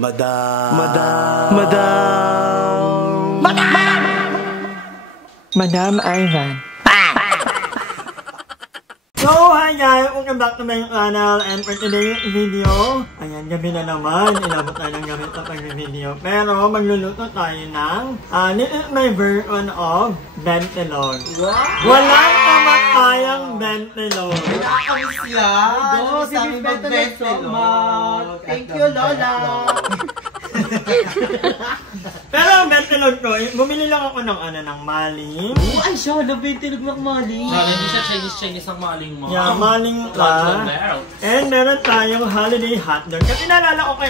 Madam. Madam Ivan. So, hi guys! Welcome back to my channel, and for today's video, ayan, gabi na naman, inabot tayo ng gabi sa pag-video. Pero, magluluto tayo ng, this is my version of bentelon. Wow! Walang kamatayang bentelon. Nakakamiss yan! Oh, Sa aming mag-bentelon. Thank you, Lola! Pero ang bentelon ko, bumili lang ako ng ng maling. Oh, ay siya, na bentelon ng maling. Hindi siya Chinese ang maling mo. Yeah, maling lang. And meron tayong holiday hotdog. Kasi naalala ko kay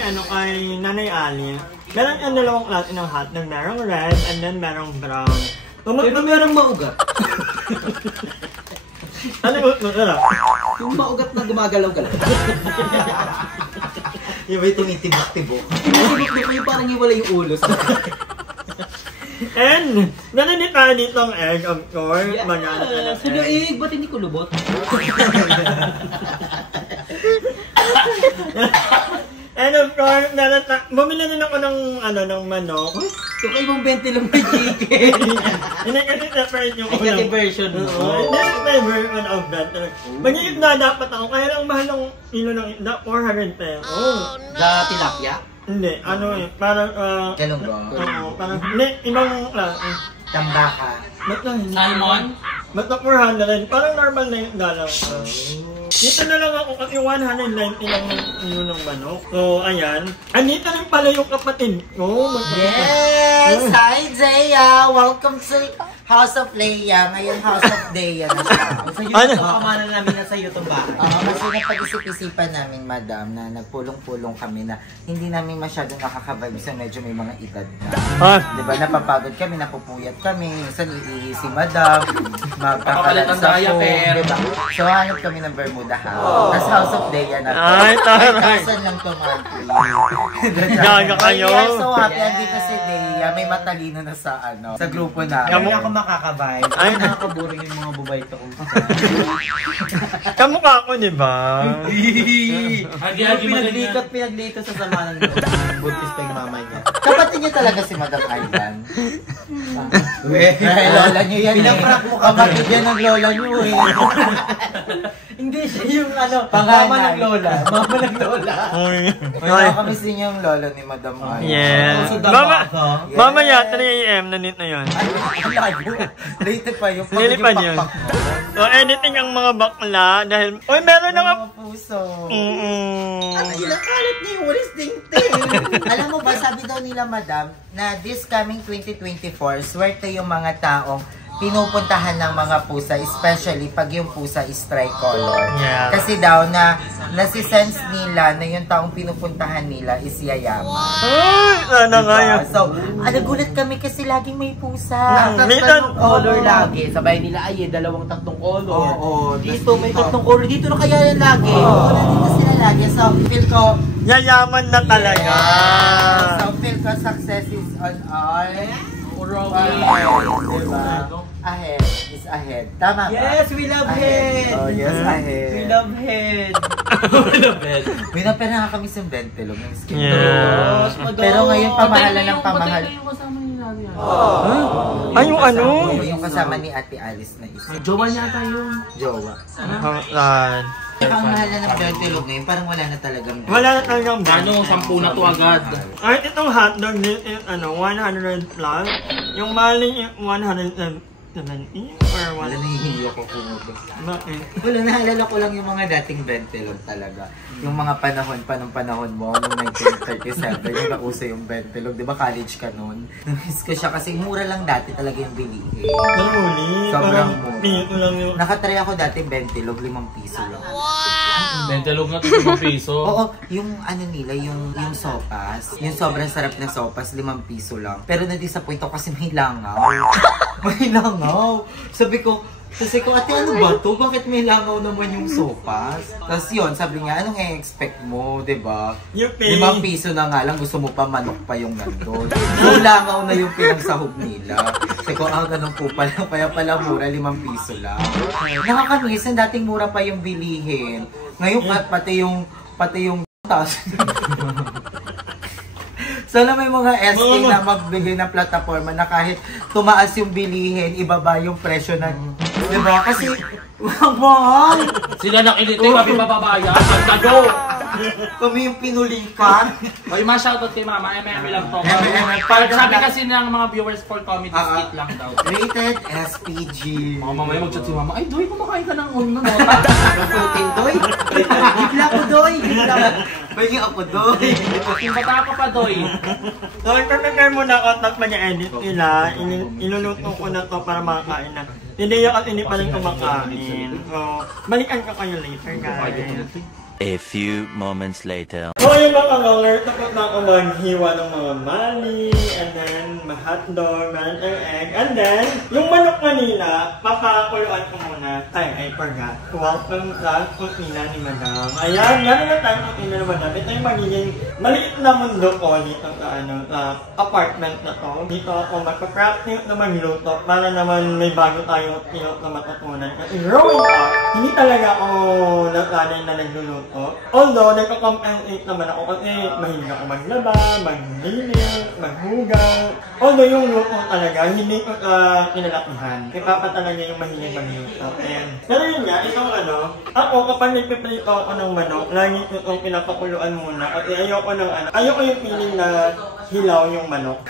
Nanay Ali. Meron yung dalawang klase ng hotdog. Merong red and then merong brown. Pero merong maugat. Ano yung Yung maugat na gumagalaw-galaw. Yung may tumitibok-tibok. Tumitibok na kayo parang iwala yung ulo. And, meron din tayo ditong egg, of course. Yeah. Sino egg? Ba't hindi ko lubot? And of course, bumili din ako ng manok. Ito kayo mong bentelon na chicken. Hindi kasi separate yung Ay, kasi version mo. This is my version of that. Mag-iisda dapat ako, kaya lang mahal ng kilo ng isda, 400 pesos. Sa tilapia? Hindi, parang, Kalunggo. parang, hindi, ibang klase. Tambaka. Ba't lang, Salmon? ba't na 400? Parang normal na yung dalang. Dito na lang ako kasi 190 lang yung kilo ng manok. So, ayan. Andito rin pala yung kapatid ko. Yes! Hi, Zaya! Welcome to House of Leia. Ngayon, House of Dea na siya. Sa YouTube, pakamanan namin na sa YouTube bahay. Kasi napag-isip-isipan namin, madam, na nagpulong-pulong kami na hindi namin masyadong nakakavibe sa medyo may mga edad na. Diba, napapagod kami, napupuyat kami, minsan iihi si madam, magkakalat sa phone, diba? So, hanap kami ng Bermuda House. Tapos House of Dea na to. Ay, taray! 5,000 lang to monthly. Gaga kayo. We are so happy, andito si Dea, may matalino na sa grupo na. Kami ako makakavibe. Ay, nakakaboring yung mga babae to kung kamukha ko, diba? Pinaglitot sa samanan mo. Buntis pa yung mama niya. Kapatid niyo talaga si Madam Ivan. Ay, lola niyo yan. Pinaprank mo kapatid yan ng lola niyo eh. Hindi siya yung Panganay. mama ng lola. Mama ng lola. Kaya kami sa inyo yung lolo ni Madam Ivan. Yes. Yes. Mamaya, 3 AM na nito yun. Later pa yung Lili pa yun. So, editing ang mga bakla dahil... Uy, meron na nga... puso. Nakalit niya yung walis ting-ting. Alam mo ba, sabi daw nila, madam, na this coming 2024, swerte yung mga taong pinupuntahan ng mga pusa, especially pag yung pusa is tricolor. Yeah. Kasi daw na nasi-sense nila na yung taong pinupuntahan nila is yayaman. Ay, sana nga yun. So, nagulat kami kasi laging may pusa. Tatlong color lagi. Sabay nila ay dalawang tatlong color. Dito may tatlong color. Dito na kaya yan lagi. Nandito sila lagi. So, feel ko Yayaman na talaga. So, feel ko success is on all. Diba? Ahead is ahead. Tama ba? Yes, we love head. Oh, yes, ahead. We love head. May napera kami sa bentelog ng skin. Yes. Pero ngayon, pamahalan ng pamahal. Ay, yung ano? Yung kasama ni Ate Alice na isa. Jowa niya tayo. Jowa. Ang mahala ng bentelog ngayon, parang wala na talagang... Wala na talagang Ano, 10 na to agad. Ay, itong hotdog din is 100 plus. Yung maling 170 or Wala, 1. nahihiyo ko kumuto. Bakit? Wala, naalala ko lang yung mga dating bentelog talaga. Yung mga panahon mo, noong 1937, yung nauso yung bentelog. Di ba college ka noon? Namiss ko siya kasi mura lang dati talaga yung bilihin. Naruli. Sobrang Parang mura. pinito lang yung... Nakatry ako dati bentelog, 5 piso lang. Bentelog na 5 piso. Oo, yung ano nila, yung sopas. Yung sobrang sarap na sopas, 5 piso lang. Pero na-disappoint ako kasi may langaw. May langaw. Sabi ko, ate, ano ba to? Bakit may langaw naman yung sopas? Tapos yun, sabi niya, anong i-expect mo, diba? 5 piso na nga lang, gusto mo pa manok pa yung nandun. So, langaw na yung pinagsahog nila. Sabi ko, ganun po pala, kaya pala mura, 5 piso lang. Nakakamiss, dating mura pa yung bilihin. Ngayon, pati yung taas. Sana may mga SK na magbigay ng plataforma na kahit tumaas yung bilihin, ibaba yung presyo na, diba? Kasi, mahal. Sila nakiliti, kami bababayan. Ang tago! Kami yung pinulikan. Oy, ma-shoutout kay Mama. MM lang to. Sabi kasi ng mga viewers for comedy skit lang daw. Rated SPG. Mga mamaya mag-chat si Mama, ay, Doy, kumakain ka ng uno. Raputin, Doy. Gibla ko, Doy. Gibla ko. Pwede ako, Doy. Bata ka pa, Doy. So, i-prepare muna ako at mag-edit nila. Iluluto ko na to para makakain na. Hindi at hindi pa rin kumakain. So, balikan ko kayo later, guys. A few moments later. So yun mga kanger, tapos na ako maghiwa ng mga mali, and then mag-hotdog, meron ang egg, and then yung manok kanina, papakuluan ko muna. I forgot. Welcome sa kusina ni Madam. Ayan, meron na tayong kusina ni Madam. Ito yung magiging maliit na mundo ko dito sa apartment na to. Dito ako magpa-practice na magluto para naman may bago tayong tinot na matutunan. Kasi growing up, hindi talaga ako nasanay na nagluluto. Although, nagka-compensate naman ako kasi mahilig ako maglaba, maglinis, maghugaw. Although, yung luto talaga, hindi ko kinalakihan. Kaya papa talaga yung mahilig magluto. Pero yun nga, itong ako kapag nagpiprito ako ng manok, lagi ko itong pinapakuluan muna. Kasi ayoko yung feeling na hilaw yung manok.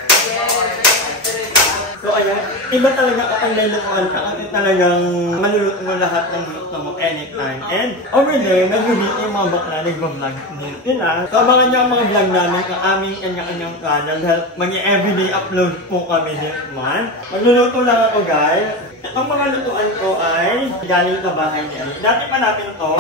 So ayan, iba talaga kapag lulutuan ka kasi talagang maluluto mo lahat ng luto mo anytime. And over there, nag-review yung mga bakla, nag-vlog din sila. So abangan nyo ang mga vlog namin ang aming kanya-kanyang channel dahil mag-everyday upload po kami this month. Magluluto lang ako guys. Ang mga lutuan ko ay galing sa bahay ni Ali. Dati pa natin to.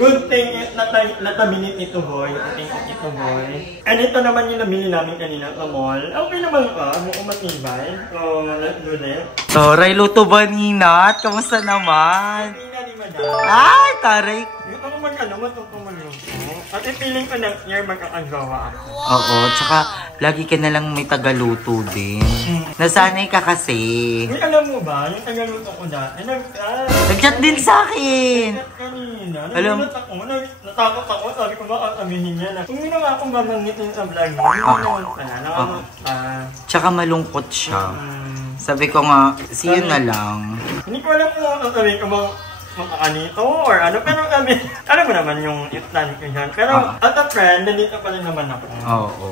Good thing is natabi ni Tito Boy. Tito Boy. And ito naman yung nabili namin kanina sa mall. Okay naman ka. Mukhang matibay. So, let's do this. So, Ray, luto ba, Ninat? Kamusta naman? Hindi na ni Madam. Ay, taray. Ito naman matutong magluto. At feeling ko next year magkakagawa ako. Oo, tsaka lagi ka na lang may tagaluto din. Nasanay ka kasi. Uy, alam mo ba, yung tagaluto ko dati, Nag-chat din sa akin. kanina, Alam- natakot ako, sabi ko baka sabihin niya na kung hindi na nga akong babanggitin sa vlog mo, hindi naman pala, nakamot pa. Tsaka malungkot siya. Sabi ko nga, see you na lang. Hindi ko alam kung sasabihin ko bang makakanito or ano, pero sabi, alam mo naman yung plan ko dyan. Pero as a friend, nandito pa rin naman ako. Oo.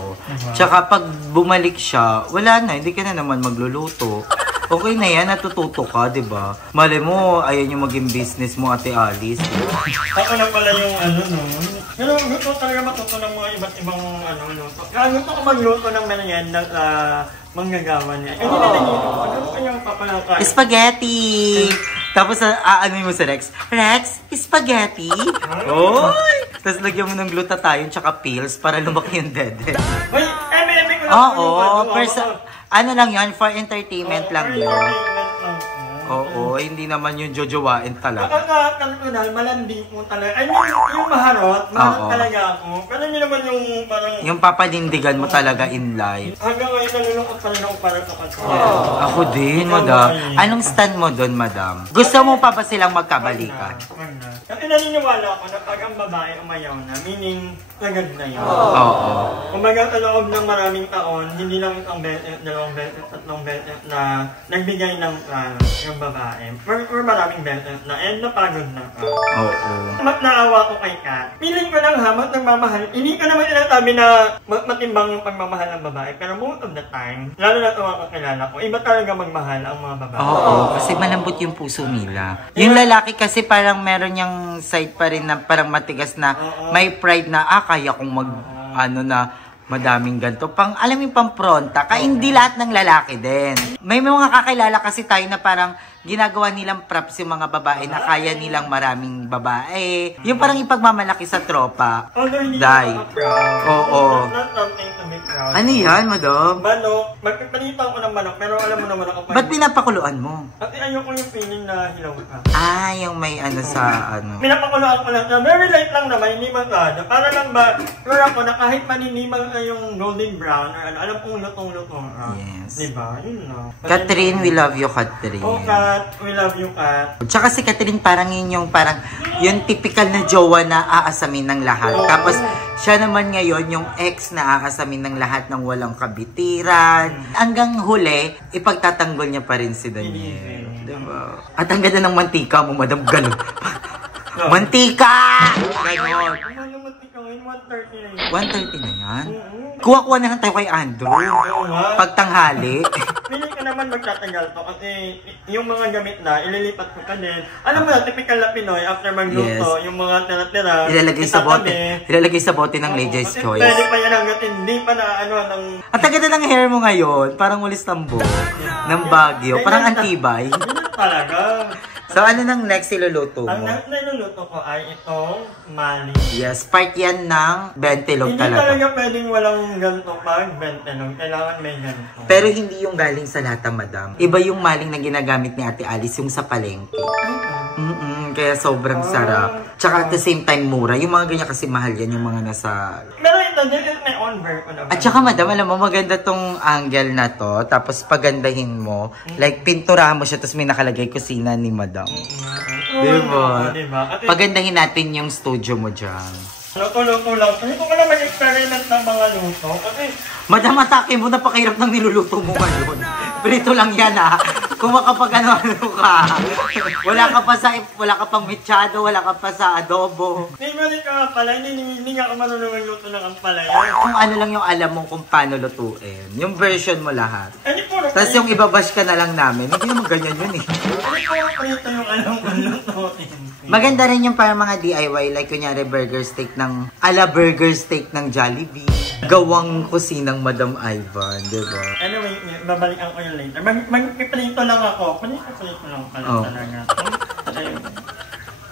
Tsaka pag bumalik siya, wala na, hindi ka na naman magluluto. Okay na yan, natututo ka, di ba? Malay mo, ayan yung maging business mo, Ate Alice. Ako na pala yung no. Pero gusto talaga matuto ng mga iba't ibang luto. Kaya gusto ko magluto ng merienda sa manggagawa niya. Hindi na nagluto ko. Ano kayang papalakain? Spaghetti! Tapos, aanoy mo si Rex. Rex, spaghetti? Oy! Tapos lagyan mo ng glutathione tsaka pills para lumaki yung dede. Uy, eme ko lang. Oo, ano lang yan, for entertainment lang yun. Entertainment lang. Oo, hindi naman yung jojowain talaga. Nakakatan ko na, malandi po talaga. I mean, yung maharot talaga ako. Pero hindi naman yung parang... Yung papanindigan mo talaga in life. Hanggang ngayon, nalulungkot pa rin ako para sa kanto. Ako din, madam. Anong stand mo doon, madam? Gusto mo pa ba silang magkabalikan? Kasi naniniwala ako na pag ang babae umayaw na, meaning agad na yun. Oo. Kumbaga sa loob ng maraming taon, hindi lang isang beses, dalawang beses, tatlong beses na nagbigay ng yung babae. For maraming beses na, and napagod na ka. Oo. Mas naawa ko kay Kat. Feeling ko lang ha, mas nagmamahal. Hindi ko naman sinasabi na matimbang yung pagmamahal ng babae. Pero most of the time, lalo na ito mga kakilala ko, iba talaga magmahal ang mga babae. Oo, kasi malambot yung puso nila. Yung lalaki kasi parang meron yung side pa rin na parang matigas na may pride na, kaya kong madaming ganito. Alam mo yung pampronta, kaya hindi lahat ng lalaki din. May mga kakilala kasi tayo na parang ginagawa nilang props yung mga babae na kaya nilang maraming babae. Yung parang ipagmamalaki sa tropa. Although hindi Dai. ako proud. Oo. Not something to be proud. Ano yan, madam? Manok. Magpipalita ako ng manok, pero alam mo naman ako pa. Ba't pinapakuluan mo? Kasi ayoko yung feeling na hilaw ka. Yung may sa Pinapakuluan ko lang na very light lang naman, hindi masyado. Para lang ba, sure ako na kahit maninimal na yung golden brown or alam kong lutong-lutong. Yes. Diba? Yun na. Catherine, we love you, Catherine. Oh, Kat. We love you, Kat. Tsaka si Catherine parang yun yung parang yung typical na jowa na aasamin ng lahat. Tapos Siya naman ngayon yung ex na aasamin ng lahat ng walang kabitiran. Hanggang huli, ipagtatanggol niya pa rin si Daniel. Diba? At ang ganda ng mantika mo, Madam Galo. Mantika! Ganon. 130 na yan? Kuha-kuha na lang tayo kay Andrew. Pagtanghali. Pili ka naman magtatagal to kasi yung mga gamit na, ililipat ko pa din. Alam mo na, typical na Pinoy, after magluto, yung mga tira-tira, ilalagay sa bote ng Lady's Choice. Pwede pa yan hanggat hindi pa na ano ng... At ang ganda ng hair mo ngayon, parang walis tambo ng Baguio, parang antibay. Ganyan talaga. So ano nang next iluluto mo? Ang niluluto ko ay itong mali. Yes, part yan ng bentilog Hindi talaga. talaga pwedeng walang ganito pag bentilog. Kailangan may ganito. Pero hindi yung galing sa lata, madam. Iba yung maling na ginagamit ni Ate Alice, yung sa palengke. Kaya sobrang sarap. Tsaka at the same time mura. Yung mga ganyan kasi mahal yan, yung mga nasa... Pero ito, this is my own version of it. At saka madam, alam mo, maganda tong angle na to. Tapos pagandahin mo. Like, pinturahan mo siya, tapos may nakalagay kusina ni madam. Diba? Pagandahin natin yung studio mo dyan. Luto-luto lang. Hindi ko naman experiment ng mga luto. Kasi... Madam, atake mo, napakahirap ng niluluto mo ngayon. Prito lang yan ha. Kung makapag ano-ano ka. Wala ka pang mechado, wala ka pa sa adobo. Hindi mali ka nga pala. Hindi nga ako marunong magluto ng ampalaya. Kung ano lang yung alam mo kung paano lutuin. Yung version mo lahat. Ano puro Tapos yung ibabash ka na lang namin. Hindi naman ganyan yun eh. Ano puro prito yung alam ko lutuin. Maganda rin yung para mga DIY. Like kunyari burger steak ng... Ala burger steak ng Jollibee. Gawang kusinang Madam Ivan. Diba? Anyway, babalikan ko yung later. Magpiprito lang ako. Prito lang pala talaga.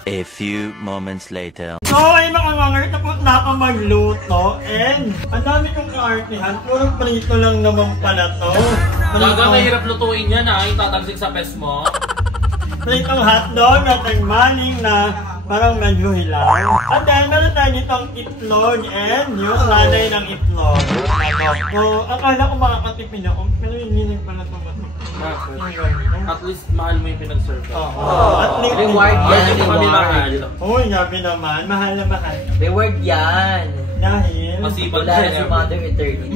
A few moments later. So, ay mga nganger, tapos na ako magluto. And, ang dami kong kaartihan. Puro prito lang naman pala to. Talaga mahirap lutuin yan ha, itatagsik sa pes mo. Pritong hotdog at ang maling na parang medyo hilaw. At then, meron tayo ditong itlog and yung lanay ng itlog. So, akala ko makakatipin ako, pero hindi nang pala ito At least mahal mo yung pinag-serve. At least Reward yan, Hindi kami mahal. Uy, gabi naman. Mahal na mahal. Reward yan. Dahil, Masipag Wala na si Mother Eternity.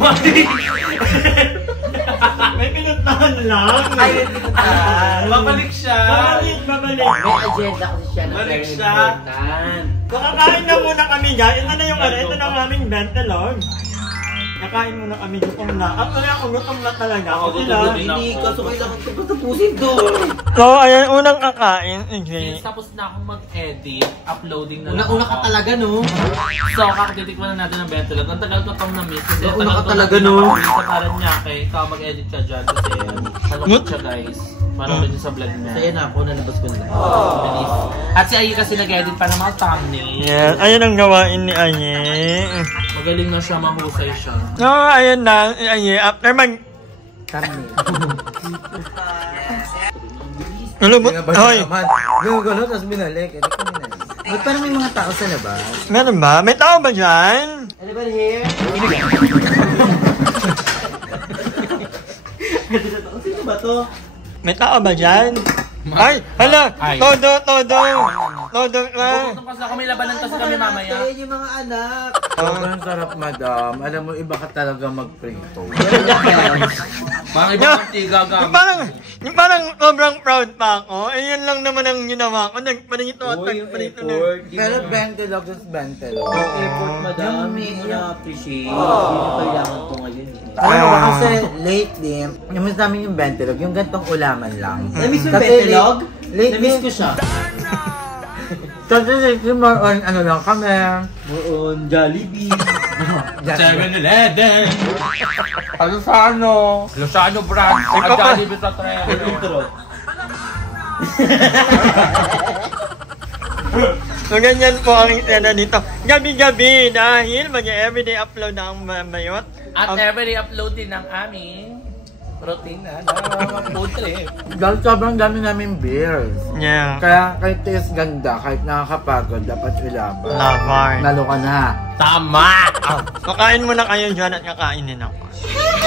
may pinuntahan lang. Ay, may pinuntahan. Babalik siya. Babalik. May agenda kasi siya na Balik very siya. important. Kakain na muna kami guys. Ito na yung ito na ang aming bentelog. Nakain muna kami gutom na. Actually ako gutom na talaga. Ako Kasi gutom lang. din. Hindi, kaso kailangan ko patapusin to. So, ayan, unang kakain. Okay. Tapos na akong mag-edit, uploading na lang. Una ka talaga, no? So, kakatitikman na natin ng bentelog. Ang tagal ko pang na-miss. Kasi Una tagal ka ko talaga, na no? sa Paranaque. Ikaw mag-edit ka dyan kasi halukot siya guys. Para rin sa vlog niya. Saya na ako, nalabas ko na. Bilis. At si Ayi kasi nag-edit pa ng mga thumbnail. Yes, ayan ang gawain ni Aye. Magaling na siya, mahusay siya. So, ayan na. Aye, after mag... Lulubot. Hoy, Gugulo, tapos binalik. Ba't parang may mga tao sa labas? meron ba? May tao ba dyan? Anybody here? Sino ba to? May tao ba dyan? Ay, hala! Ay. Todo! Todo na! Gutom kasi ako, may labanan kasi kami mamaya. Kaya yung mga anak. Sobrang sarap, madam. Alam mo, iba ka talaga mag-prito. Mga ibang tiga Yung parang sobrang proud pa ako. Eh, yan lang naman ang ginawa ko. Nagparito at nagparito na. Pero bentelog is bentelog. Effort, madam. May na-appreciate. Hindi na kailangan to ngayon. Ano ba kasi lately, yung sa amin yung bentelog, yung gantong ulaman lang. Namiss mo yung Kasi bentelog? lately- Namiss ko siya. Kasi lately, more on ano lang kami. Noon, Jollibee. 7-Eleven! Luzano branch! Ang Jollibee sa Treno. So, ganyan po ang eksena dito. Gabi-gabi dahil mag-everyday upload na ang Mayot. At everyday upload din ng aming routine na food trip. Dahil sobrang dami namin beers. Yeah. Kaya kahit taste ganda, kahit nakakapagod, dapat ilaban. Laban. Nalo ka na. Tama! Kakain muna kayo dyan at kakainin ako.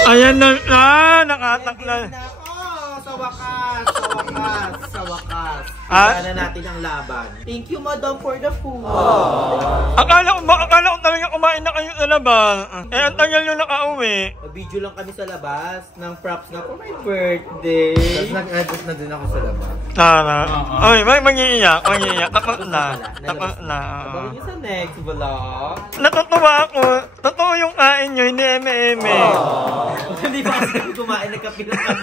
Ayan na, nakatak na. Sa wakas. Ah? Sana natin ang laban. Thank you, madam, for the food. Akala ko talaga kumain na kayo sa labas. Eh, ang tagal nyo nakauwi. Nag-video lang kami sa labas ng props nga for my birthday. Tapos nag-edit na din ako sa labas. Tara. Oy, mag-iiyak. Tapos na. Abangan nyo sa next vlog. Natutuwa ako. Totoo yung kain nyo, hindi eme-eme. Hindi pa kasi kami kumain, nagkapilang kami.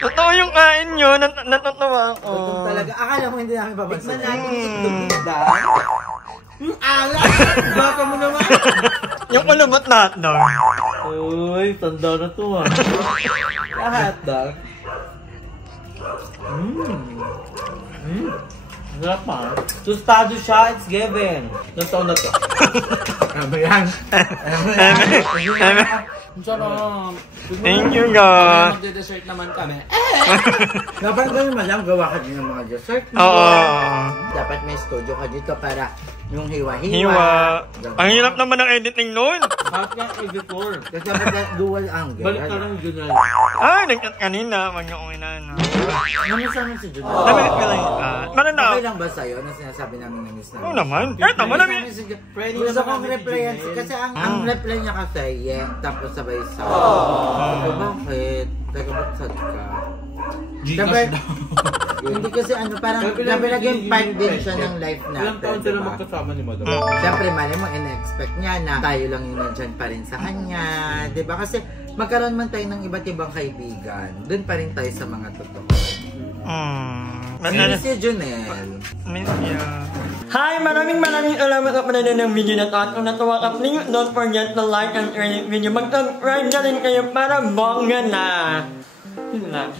Totoo yung kain nyo, natutuwa ako. Talaga, akala mo hindi namin Tikman babansayin. natin yung itlog. Alat! Baka mo naman. Yung ulubot natin. Uy, tanda na to ah. Lahat dog. Sarap ah. Tostado siya, it's given. Nang taon na to? Ano yan? Sarap. Thank you, God. Magde-dessert naman kami. Dapat ko yung malam, gawa ka din ng mga dessert. Oo. Dapat may studio ka dito para yung hiwa-hiwa. Hiwa. Ang hirap naman ng editing nun. Half nga editor. Kasi dapat dual angle. Balik ka lang Junal. Nag-chat kanina. Wag niyo kong inano. Namiss namin si Junal. Dapat ka lang. Maranaw. Okay lang ba sa'yo na sinasabi namin namiss namin? Oo naman. Kahit naman namin. Friendly Gusto naman kong kami ni replyan Junel. kasi ang reply niya kasi yeah, tapos sabay sa bakit? Teka, ba't sad ka? Sabi, hindi kasi ano, parang naging part din siya ng life natin. Ilang taon sila diba? magkasama ni Madam? Siyempre, mali mo, in-expect niya na tayo lang yung nandyan pa rin sa kanya. Diba? Kasi magkaroon man tayo ng iba't ibang kaibigan, dun pa rin tayo sa mga totoo. Miss you, Junel. Miss you. Hi! Maraming salamat sa panonood ng video na to. At kung natuwa ka, please don't forget to like and share this video. Mag-subscribe na rin kayo para bongga na. Yun na.